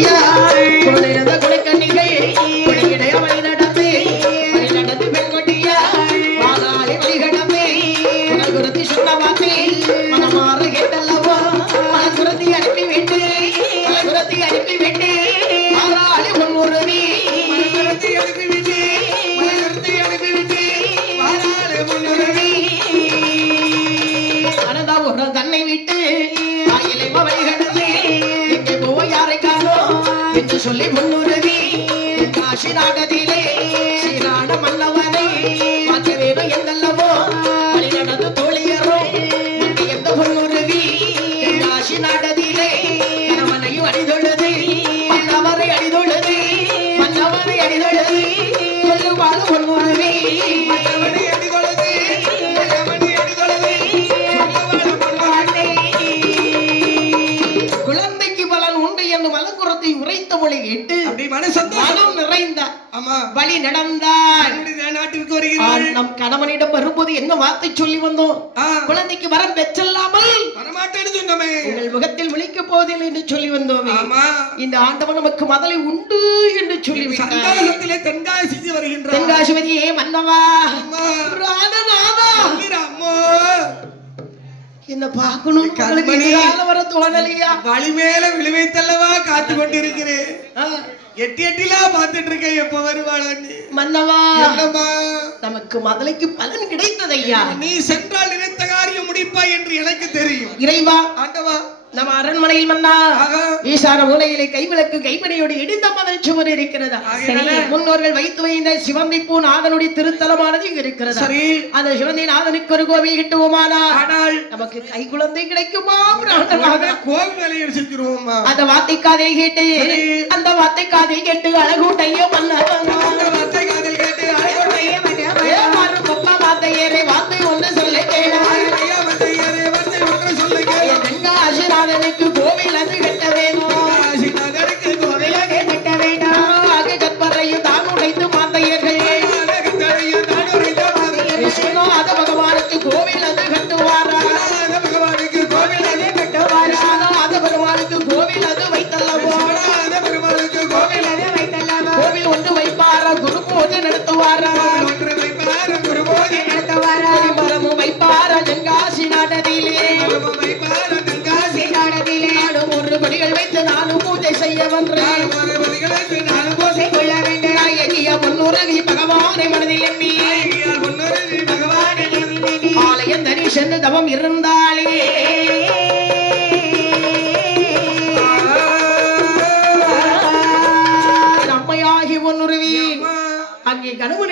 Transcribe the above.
பெண்கொடியா குளிரத குலைக்கண்ணிகை குடியிடைய வழி நடந்து பெண்கொடியா வாதாளி வழி கடந்து குரத்தி சொன்ன வார்த்தை மனமாறு கேட்டல்லவா குரத்தி அனுப்பிவிட்டு வாதாளி முன்னுருவி தன்னை விட்டு வழி கடந்து எங்கே போய் யாரை காணோம் என்று சொல்லி முன்னுருவி காசி நாடதிலே ஸ்ரீராட மன்னவனை மாற்ற வேணும் எந்தல்லவோ வழி நடந்து தோழியரோ எந்த முன்னுருவி காசி நாடதிலே கணவனையும் அடிதொழுது மன்னவரை அடிதொழுது சொல்லுவாள் முன்னுருவி வழி நடந்தால் நாட்டிற்கு வருகிறார். நம் கணவனிடம் வரும்போது என்ன வார்த்தை சொல்லி வந்தோம்? குழந்தைக்கு வரம் பெற்றல்லாமல் வரமாட்டேன்னு சொன்னோமே, உங்கள் முகத்தில் விழிக்க போதில்லை என்று சொல்லி வந்தோமே. இந்த ஆண்டவன் நமக்கு மதலை உண்டு என்று சொல்லி சந்தோஷத்திலே தென்காசி வருகின்றார். தென்காசிவதியே மன்னவா என்ன பார்க்கணும் வர தோணலையா? வழி மேல விளைவைத்தல்லவா காத்து கொண்டிருக்கிறேன். எட்டிலா பாத்துட்டு இருக்கேன், எப்ப வருவாளன்னு. மன்னவா நமக்கு மதலைக்கு பலன் கிடைத்தது ஐயா. நீ சென்றால் நினைத்த காரியம் முடிப்பாய் என்று எனக்கு தெரியும். இறைவா ஆண்டவா நம்ம அரண்மனையில் மன்னா ஈசான மூலையிலே கைவிளக்கு கைமணியோடு இடிந்த மதல் சுவர் இருக்கிறதா? முன்னோர்கள் வைத்து வைந்த சிவந்திப்பூ நாதனுடைய திருத்தலமானது இங்க இருக்கிறதா? அந்த சிவந்தி நாதனுக்கு ஒரு கோவில் கிட்டுவோமானா நமக்கு கை குழந்தை கிடைக்குமா? கோவில் செஞ்சிருவோமா? அந்த வார்த்தை காதில் கேட்டு அந்த வார்த்தை காதில் கேட்டு அழகூட்டையோ மன்னவன் வார்த்தை காதில் கேட்டு அழகூட்டையோ பப்பா வார்த்தை ஏறே வார்த்தை ஒன்று சொல்ல தென்காசிநாதனுக்கு கோவில் அது கட்ட வேணும். கோவில் கட்ட வேண்டாம். கற்பரையும் தான் உடைத்து மாந்தையர்கள் விஷ்ணுநாத பகவானுக்கு கோவில் அது கட்டுவாரா? பகவானுக்கு கோவில் அது கட்டுவாரா? நாத பெருமானுக்கு கோவில் அது வைத்தல்லவோ? பெருமானுக்கு கோவில் அது வைத்தல்லவோ? கோவில் ஒன்று வைப்பாரா? குரு பூஜை நடத்துவாரா? குரு பூஜை நடத்துவாரா? மரமும் வைப்பாரா? தென்காசி நாடதிலே படிகள் வைத்து நானும் பூஜை செய்ய வந்தால் கொள்ள வேண்டும். பொன்னுரவி பகவானை மனதில் எண்ணி ஆலயம் தனி சென்று தவம் இருந்தாலே அம்மையாகி பொன்னுரவி அங்கே கணவன்